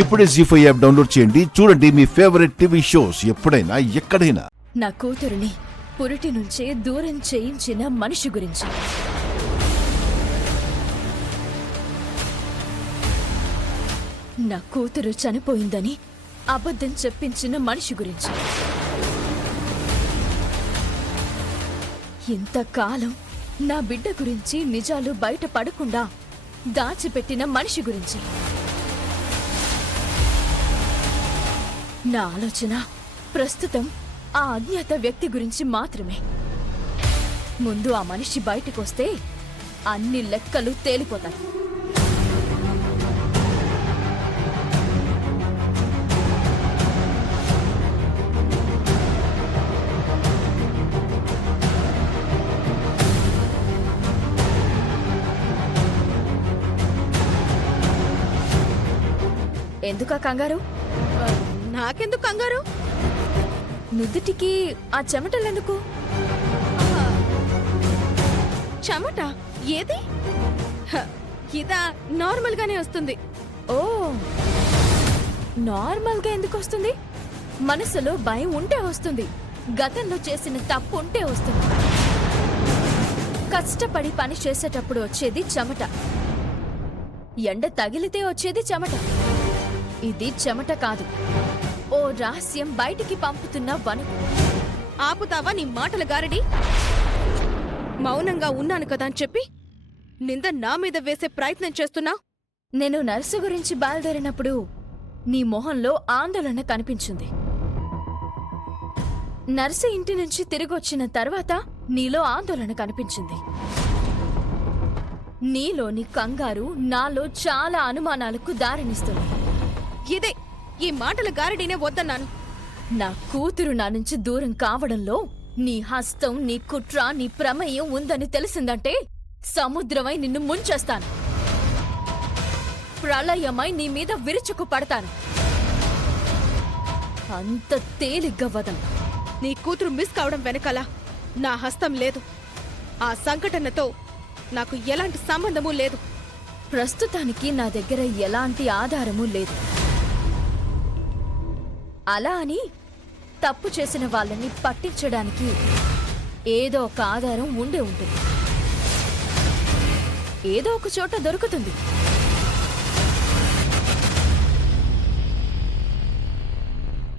ఇప్పుడే జీ5 app download చేయండి. చూడండి మీ ఫేవరెట్ టీవీ షోస్ ఎప్పుడైనా ఎక్కడైనా. నా కూతురుని పురిటి నుంచే దూరం చేయించిన మనిషి గురించి. నా కూతురు చనిపోయిందని అబద్ధం చెప్పించిన మనిషి గురించి. ఇంతకాలం నా బిడ్డ గురించి నిజాలు బయట పడకుండా దాచిపెట్టిన మనిషి గురించి. నా ఆలోచన ప్రస్తుతం ఆ అజ్ఞాత వ్యక్తి గురించి మాత్రమే. ముందు ఆ మనిషి బయటకొస్తే అన్ని లెక్కలు తేలిపోతాయి. ఎందుకా కంగారు? నాకెందుకు కంగారు? నుదుటికి ఆ చెమటలెందుకు? చెమట ఏది? ఇదా నార్మల్ గానే వస్తుంది. ఓ, నార్మల్గా ఎందుకు వస్తుంది? మనసులో భయం ఉంటే వస్తుంది. గతంలో చేసిన తప్పు ఉంటే వస్తుంది. కష్టపడి పని చేసేటప్పుడు వచ్చేది చెమట. ఎండ తగిలితే వచ్చేది చెమట. ఇది చెమట కాదు, ఓ రహస్యం బయటికి పంపుతున్న వణుకు. ఆపుతావా నీ మాటల గారడి? మౌనంగా ఉన్నాను కదా అని చెప్పి నింద నా మీద వేసే ప్రయత్నం చేస్తున్నా? నేను నర్సు గురించి బయలుదేరినప్పుడు నీ మొహంలో ఆందోళన కనిపించింది. నర్సు ఇంటి నుంచి తిరిగొచ్చిన తర్వాత నీలో ఆందోళన కనిపించింది. నీలోని కంగారు నాలో చాలా అనుమానాలకు దారినిస్తుంది. ఇదే ఈ మాటల గారడీనే వద్దన్నాను. నా కూతురు నా నుంచి దూరం కావడంలో నీ హస్తం, నీ కుట్ర, నీ ప్రమేయం ఉందని తెలిసిందంటే సముద్రమై నిన్ను ముంచేస్తాను. ప్రళయమై నీ మీద విరుచుకు పడతాను. అంత తేలిగ్గా వదలను. నీ కూతురు మిస్ కావడం వెనకాల నా హస్తం లేదు. ఆ సంఘటనతో నాకు ఎలాంటి సంబంధమూ లేదు. ప్రస్తుతానికి నా దగ్గర ఎలాంటి ఆధారమూ లేదు. అలా అని తప్పు చేసిన వాళ్ళని పట్టించడానికి ఏదో ఒక ఆధారం ఉండే ఉంటుంది. ఏదో ఒక చోట దొరుకుతుంది.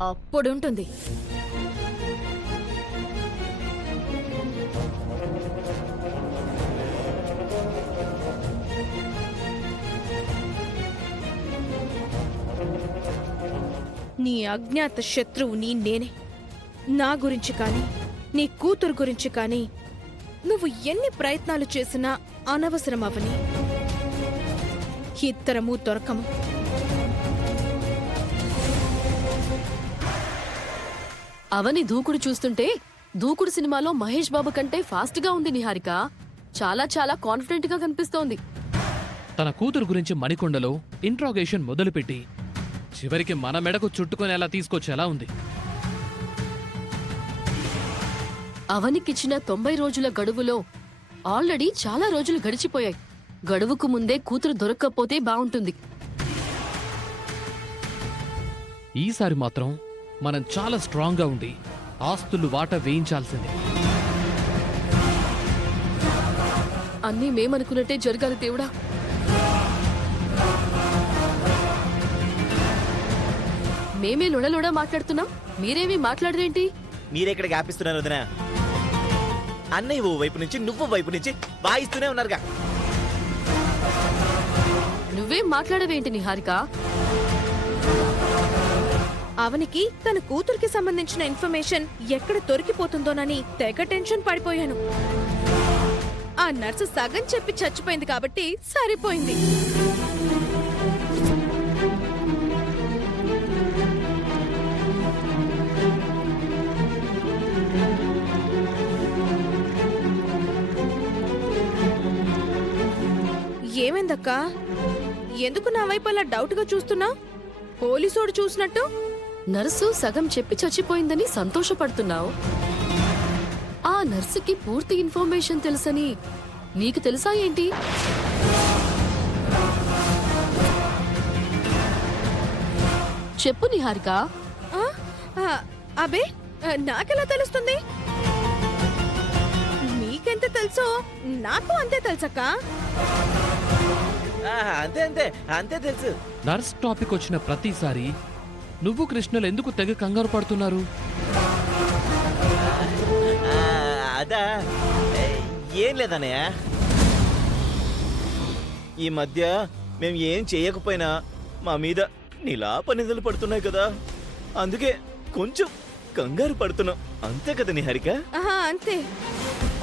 అప్పుడుంటుంది. నీ అజ్ఞాత శత్రువుని నేనే. నా గురించి కానీ నీ కూతురు గురించి కానీ నువ్వు ఎన్ని ప్రయత్నాలు చేసినా అనవసరం అవని. ఇద్దరము దొరకము. అవని దూకుడు చూస్తుంటే దూకుడు సినిమాలో మహేష్ బాబు కంటే ఫాస్ట్ గా ఉంది నిహారిక. చాలా చాలా కాన్ఫిడెంట్ గా కనిపిస్తోంది. తన కూతురు గురించి మణికొండలో ఇంట్రాగేషన్ మొదలుపెట్టి చివరికి మన మెడకు చుట్టుకునేలా తీసుకొచ్చేలా ఉంది. అవనికిచ్చిన 90 రోజుల గడువులో ఆల్రెడీ చాలా రోజులు గడిచిపోయాయి. గడువుకు ముందే కూతురు దొరక్కపోతే బావుంటుంది. ఈసారి మాత్రం మనం చాలా స్ట్రాంగ్ గా ఉండి ఆస్తులు వాటా వేయించాల్సిందే. అన్నీ మేమనుకున్నట్టే జరగాలి దేవుడా. మేమే లొడలొడ మాట్లాడుతున్నాం, మీరేమీ మాట్లాడరేంటి? మీరెక్కడ గ్యాపిస్తున్నారు వదినా? అన్నయ్య ఓ వైపు నుంచి నువ్వు వైపు నుంచి వాయిస్తూనే ఉన్నారుగా. నువ్వేం మాట్లాడవేంటి నిహారిక? అవనికి తన కూతురికి సంబంధించిన ఇన్ఫర్మేషన్ ఎక్కడ దొరికిపోతుందోనని తెగ టెన్షన్ పడిపోయాను. ఆ నర్సు సగం చెప్పి చచ్చిపోయింది కాబట్టి సరిపోయింది. ఏమైందక్కా? ఎందుకు నా వైపు అలా డౌట్ గా చూస్తున్నా? పోలీసోడు చూసినట్టు. నర్సు సగం చెప్పి చచ్చిపోయిందని సంతోషపడుతున్నావు. ఆ నర్సుకి పూర్తి ఇన్ఫర్మేషన్ తెలుసని నీకు తెలుసా ఏంటి? చెప్పు నిహారిక. ఆ, ఆ, అబే నాకెలా తెలుస్తుంది? నీకెంత తెలుసో నాకు అంతే తెలుసక్క. అంతే అంతే అంతే తెలుసు. నర్స్ టాపిక్ వచ్చిన ప్రతిసారి నువ్వు కృష్ణలు ఎందుకు తెగ కంగారు పడుతున్నారు? అదా ఏం లేదన్నయ్య, ఈ మధ్య మేము ఏం చేయకపోయినా మా మీద నిలాపనిధులు పడుతున్నాయి కదా, అందుకే కొంచెం కంగారు పడుతున్నాం అంతే కదా నిహారిక. ఆహా, అంతే.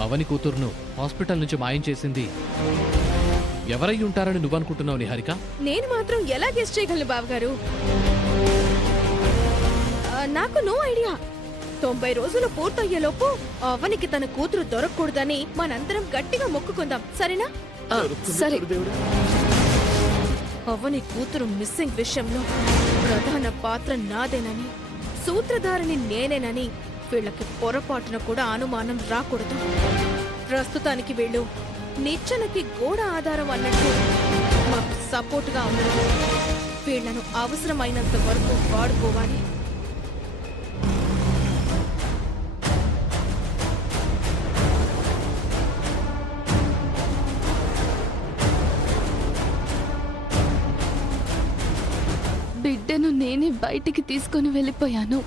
అవని కూతురును హాస్పిటల్ నుంచి మాయం చేసింది ఎవరై ఉంటారని నువ్వనుకుంటున్నావు నిహారిక? నేను మాత్రం ఎలా గెస్ చేయగలను బావగారు? నాకు నో ఐడియా. 90 రోజులు పూర్తయ్యేలోపు అవనికి తన కూతురు దొరకకూడదని మనందరం గట్టిగా మొక్కుకుందాం, సరేనా? సరే. అవని కూతురు మిస్సింగ్ విషయంలో ప్రధాన పాత్ర నాదేనని, సూత్రధారిని నేనేనని వీళ్ళకి పొరపాటున కూడా అనుమానం రాకూడదు. ప్రస్తుతానికి వీళ్ళు నిచ్చెనకి గోడ ఆధారం అన్నట్టు మాకు సపోర్ట్గా ఉన్నారు. వీళ్లను అవసరమైనంత వరకు వాడుకోవాలి. బిడ్డను నేనే బయటికి తీసుకొని వెళ్ళిపోయాను.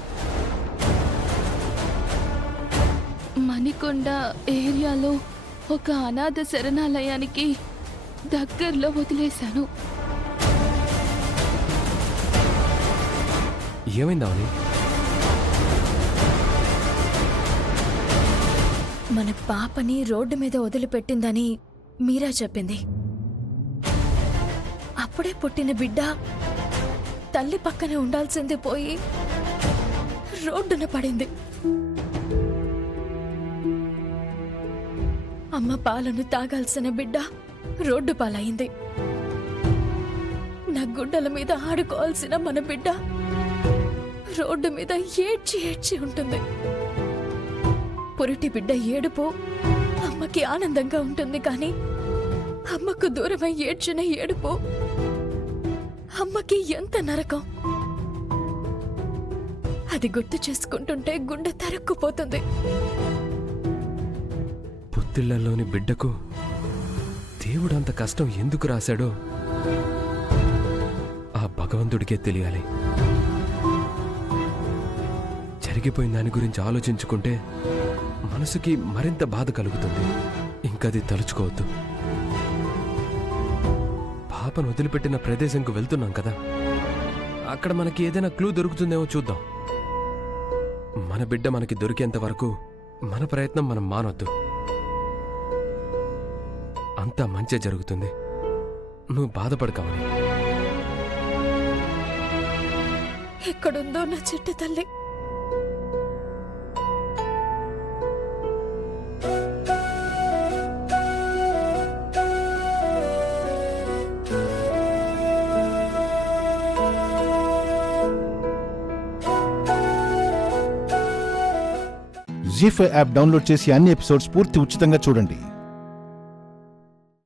మణికొండ ఏరియాలో ఒక అనాథ శరణాలయానికి దగ్గరలో వదిలేశాను. ఏమైందావని? మన పాపని రోడ్డు మీద వదిలిపెట్టిందని మీరా చెప్పింది. అప్పుడే పుట్టిన బిడ్డ తల్లి పక్కనే ఉండాల్సిందే పోయి రోడ్డున పడింది. అమ్మ పాలను తాగాల్సిన బిడ్డ రోడ్డు పాలైంది. నా గుడ్డల మీద ఆడుకోవాల్సిన మన బిడ్డ రోడ్డు మీద ఏడ్చి ఏడ్చి ఉంటుంది. పురిటి బిడ్డ ఏడుపు అమ్మకి ఆనందంగా ఉంటుంది, కానీ అమ్మకు దూరమై ఏడ్చిన ఏడుపు అమ్మకి ఎంత నరకం. అది గుర్తు చేసుకుంటుంటే గుండె తరుక్కుపోతుంది. పుత్తిళ్లలోని బిడ్డకు దేవుడంత కష్టం ఎందుకు రాశాడో ఆ భగవంతుడికే తెలియాలి. జరిగిపోయిన దాని గురించి ఆలోచించుకుంటే మనసుకి మరింత బాధ కలుగుతుంది. ఇంకది తలుచుకోవద్దు. పాపను వదిలిపెట్టిన ప్రదేశంకు వెళ్తున్నాం కదా, అక్కడ మనకి ఏదైనా క్లూ దొరుకుతుందేమో చూద్దాం. మన బిడ్డ మనకి దొరికేంత వరకు మన ప్రయత్నం మనం మానొద్దు. అంతా మంచే జరుగుతుంది. నువ్వు బాధపడకావని. ఎక్కడుందో నా చిట్టి తల్లి. జీ5 యాప్ డౌన్లోడ్ చేసి అన్ని ఎపిసోడ్స్ పూర్తి ఉచితంగా చూడండి.